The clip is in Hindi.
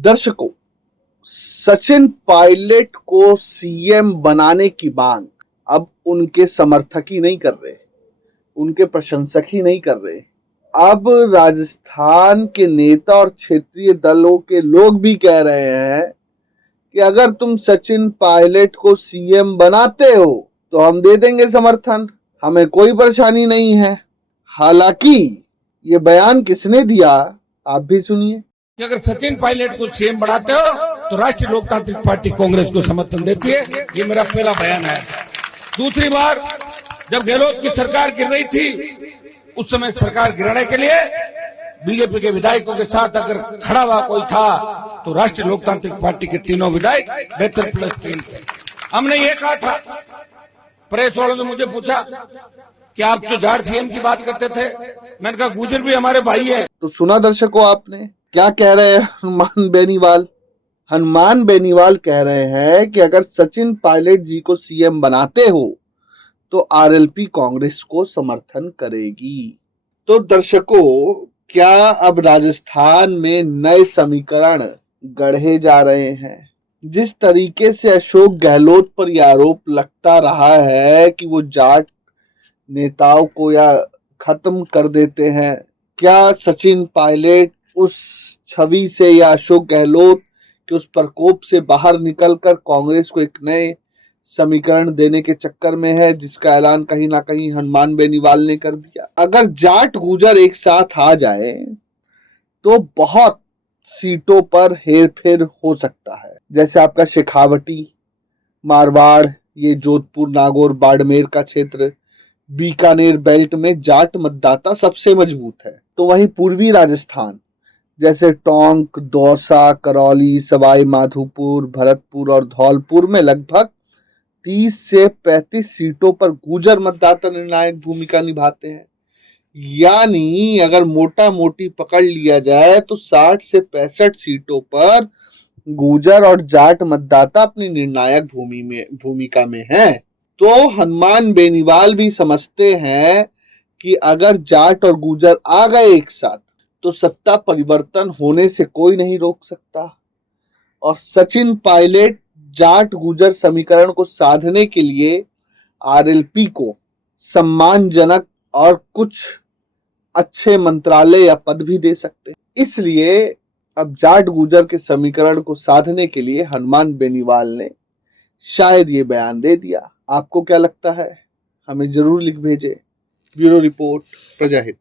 दर्शकों, सचिन पायलट को सीएम बनाने की मांग अब उनके समर्थक ही नहीं कर रहे, उनके प्रशंसक ही नहीं कर रहे। अब राजस्थान के नेता और क्षेत्रीय दलों के लोग भी कह रहे हैं कि अगर तुम सचिन पायलट को सीएम बनाते हो तो हम दे देंगे समर्थन, हमें कोई परेशानी नहीं है। हालांकि ये बयान किसने दिया, आप भी सुनिए। कि अगर सचिन पायलट को सीएम बनाते हो तो राष्ट्रीय लोकतांत्रिक पार्टी कांग्रेस को समर्थन देती है। ये मेरा पहला बयान है। दूसरी बार जब गहलोत की सरकार गिर रही थी, उस समय सरकार गिराने के लिए बीजेपी के विधायकों के साथ अगर खड़ा हुआ कोई था तो राष्ट्रीय लोकतांत्रिक पार्टी के तीनों विधायक 72+3 थे। हमने ये कहा था, प्रेस वालों ने मुझे पूछा कि आप तो जाट सीएम की बात करते थे, मैंने कहा गुर्जर भी हमारे भाई है। तो सुना दर्शकों, आपने क्या कह रहे हैं हनुमान बेनीवाल। हनुमान बेनीवाल कह रहे हैं कि अगर सचिन पायलट जी को सीएम बनाते हो तो आरएलपी कांग्रेस को समर्थन करेगी। तो दर्शकों, क्या अब राजस्थान में नए समीकरण गढ़े जा रहे हैं? जिस तरीके से अशोक गहलोत पर यह आरोप लगता रहा है कि वो जाट नेताओं को या खत्म कर देते हैं, क्या सचिन पायलट उस छवि से या अशोक गहलोत के उस प्रकोप से बाहर निकलकर कांग्रेस को एक नए समीकरण देने के चक्कर में है, जिसका ऐलान कहीं ना कहीं हनुमान बेनीवाल ने कर दिया? अगर जाट गुर्जर एक साथ आ जाए तो बहुत सीटों पर हेरफेर हो सकता है। जैसे आपका शेखावटी, मारवाड़, ये जोधपुर, नागौर, बाड़मेर का क्षेत्र, बीकानेर बेल्ट में जाट मतदाता सबसे मजबूत है। तो वहीं पूर्वी राजस्थान जैसे टोंक, दौसा, करौली, सवाई माधोपुर, भरतपुर और धौलपुर में लगभग 30 से 35 सीटों पर गुर्जर मतदाता निर्णायक भूमिका निभाते हैं। यानी अगर मोटा मोटी पकड़ लिया जाए तो 60 से 65 सीटों पर गुर्जर और जाट मतदाता अपनी निर्णायक भूमिका में हैं। तो हनुमान बेनीवाल भी समझते हैं कि अगर जाट और गुर्जर आ गए एक साथ तो सत्ता परिवर्तन होने से कोई नहीं रोक सकता। और सचिन पायलट जाट गुर्जर समीकरण को साधने के लिए आरएलपी को सम्मानजनक और कुछ अच्छे मंत्रालय या पद भी दे सकते। इसलिए अब जाट गुर्जर के समीकरण को साधने के लिए हनुमान बेनीवाल ने शायद ये बयान दे दिया। आपको क्या लगता है? हमें जरूर लिख भेजें। Bureau report, प्रजाहित।